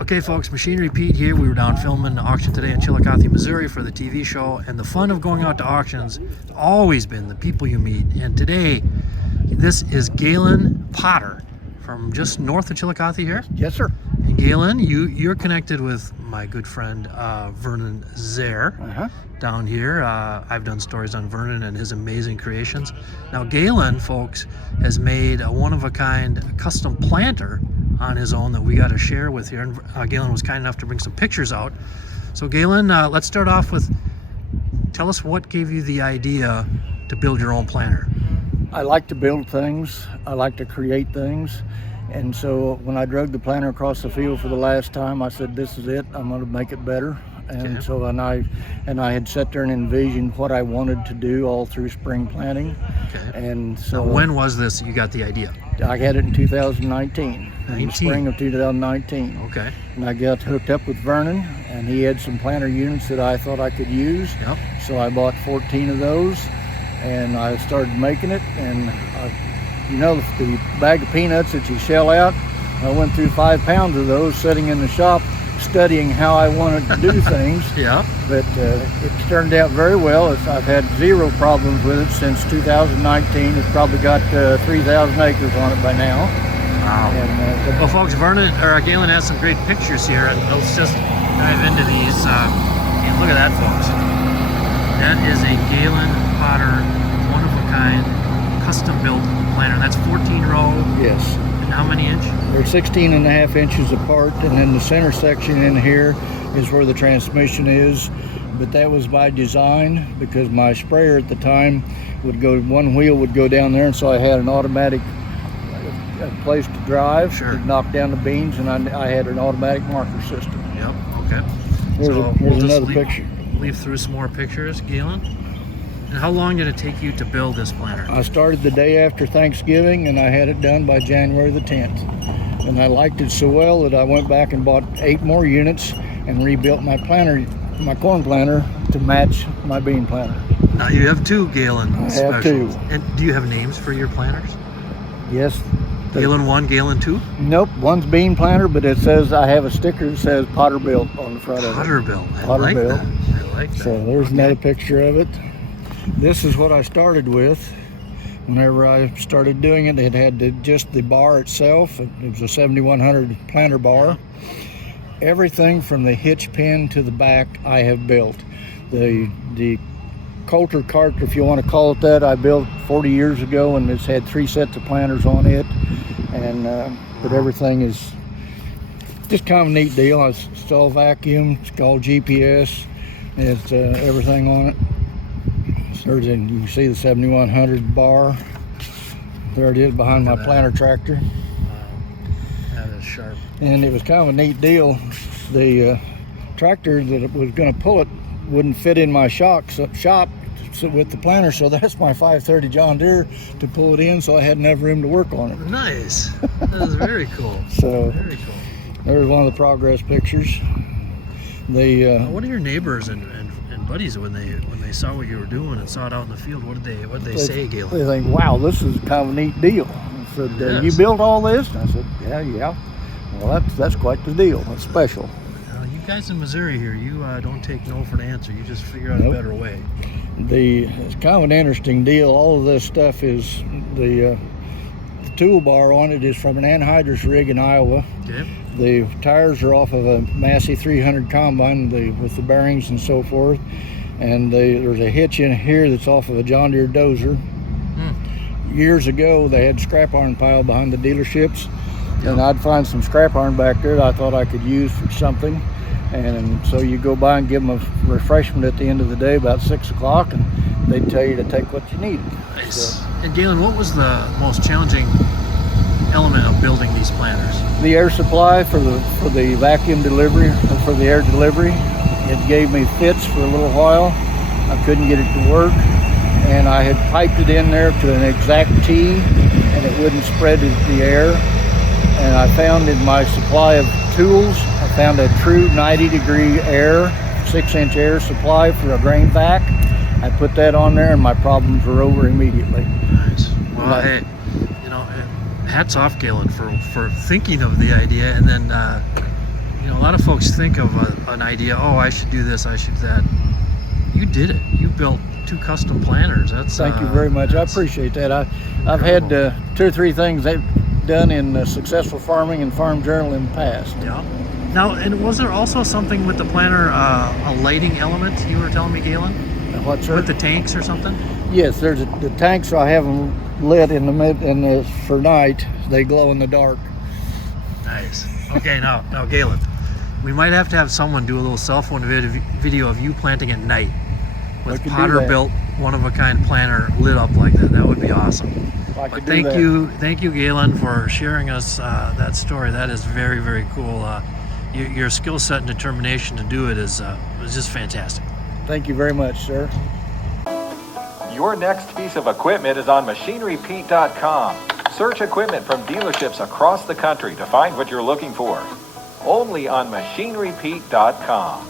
Okay folks, Machinery Pete here. We were down filming the auction today in Chillicothe, Missouri for the TV show, and the fun of going out to auctions has always been the people you meet. And today, this is Galen Potter from just north of Chillicothe here. Yes, sir. And Galen, you're connected with my good friend Vernon Zare down here. I've done stories on Vernon and his amazing creations. Now Galen, folks, has made a one-of-a-kind custom planter on his own that we got to share with here. And Galen was kind enough to bring some pictures out. So Galen, let's start off with, tell us what gave you the idea to build your own planter. I like to build things. I like to create things. And so when I drug the planter across the field for the last time, I said, this is it. I'm going to make it better. And Okay. so I had sat there and envisioned what I wanted to do all through spring planting. Okay. And so Now, when was this you got the idea? I had it in 2019, in the spring of 2019. Okay. And I got hooked up with Vernon, and he had some planter units that I thought I could use. Yep. So I bought 14 of those, and I started making it. And you know, the bag of peanuts that you shell out, I went through 5 pounds of those sitting in the shop studying how I wanted to do things. Yeah. But it turned out very well. I've had 0 problems with it since 2019. It's probably got 3,000 acres on it by now. Wow. And Well, folks, Galen has some great pictures here, and let's just dive into these. And look at that, folks. That is a Galen Potter, one-of-a-kind, custom-built planter. That's 14 row. yes. And how many inch? They're 16.5 inches apart, and then the center section in here is where the transmission is. But that was by design because my sprayer at the time one wheel would go down there, and so I had an automatic place to drive. Sure. It'd knock down the beans, and I had an automatic marker system. Yep. Okay. Here's another picture. Leaf through some more pictures, Galen. And how long did it take you to build this planter? I started the day after Thanksgiving, and I had it done by January the 10th. And I liked it so well that I went back and bought 8 more units and rebuilt my corn planter to match my bean planter. Now you have 2 Galen I have specials. 2. And do you have names for your planters? Yes. Galen 1, Galen 2? Nope, one's bean planter, but it says, I have a sticker that says Potterbilt on the front of it. Potterbilt. I like Potterbilt. that. I like that. So there's another picture of it. This is what I started with. Whenever I started doing it, it had just the bar itself. It was a 7100 planter bar. Everything from the hitch pin to the back I have built. The Coulter cart, if you want to call it that, I built 40 years ago, and it's had 3 sets of planters on it. And but everything is just kind of a neat deal. It's all vacuum. It's called GPS. It's everything on it. You can see the 7100 bar. There it is behind my planter tractor. That is sharp. And it was kind of a neat deal. The tractor that was going to pull it wouldn't fit in my shop with the planter, so that's my 530 John Deere to pull it in, so I had enough room to work on it. Nice. That is very cool. So Very cool. there's one of the progress pictures. What are your neighbors and buddies when they saw what you were doing and saw it out in the field? What did they say, Galen? They think, wow, this is kind of a neat deal. I said, Yes. you built all this? And I said, yeah. Well, that's quite the deal. It's special. You guys in Missouri here, you don't take no for an answer. You just figure out Nope. a better way. It's kind of an interesting deal. All of this stuff is the toolbar on it is from an anhydrous rig in Iowa. Okay. The tires are off of a Massey 300 combine with the bearings and so forth. And there's a hitch in here that's off of a John Deere dozer. Years ago, they had scrap iron pile behind the dealerships. And I'd find some scrap iron back there that I thought I could use for something. And so you go by and give them a refreshment at the end of the day about 6 o'clock, and they'd tell you to take what you need. Nice. And Galen, what was the most challenging element of building these planters? The air supply for the vacuum delivery, for the air delivery, it gave me fits for a little while. I couldn't get it to work, and I had piped it in there to an exact T, and it wouldn't spread the air. And I found in my supply of tools, I found a true 90-degree air, 6-inch air supply for a grain vac. I put that on there, and my problems were over immediately. Nice. Well, hey, hats off, Galen, for thinking of the idea and then You know, a lot of folks think of an idea, oh, I should do this, I should do that. You did it. You built 2 custom planters. That's Thank you very much. I appreciate that. I've had 2 or 3 things they've done in successful farming and farm journal in the past. Yeah. Now, and was there also something with the planter, a lighting element you were telling me, Galen? What, sir? With the tanks or something? Yes, there's the tanks. I have them lit for night. They glow in the dark. Nice. Okay, now Galen, we might have to have someone do a little cell phone video of you planting at night with Potter-built, one-of-a-kind planter lit up like that. That would be awesome. But thank you, Galen, for sharing us that story. That is very, very cool. Your skill set and determination to do it is just fantastic. Thank you very much, sir. Your next piece of equipment is on MachineryPete.com. Search equipment from dealerships across the country to find what you're looking for. Only on MachineryPete.com.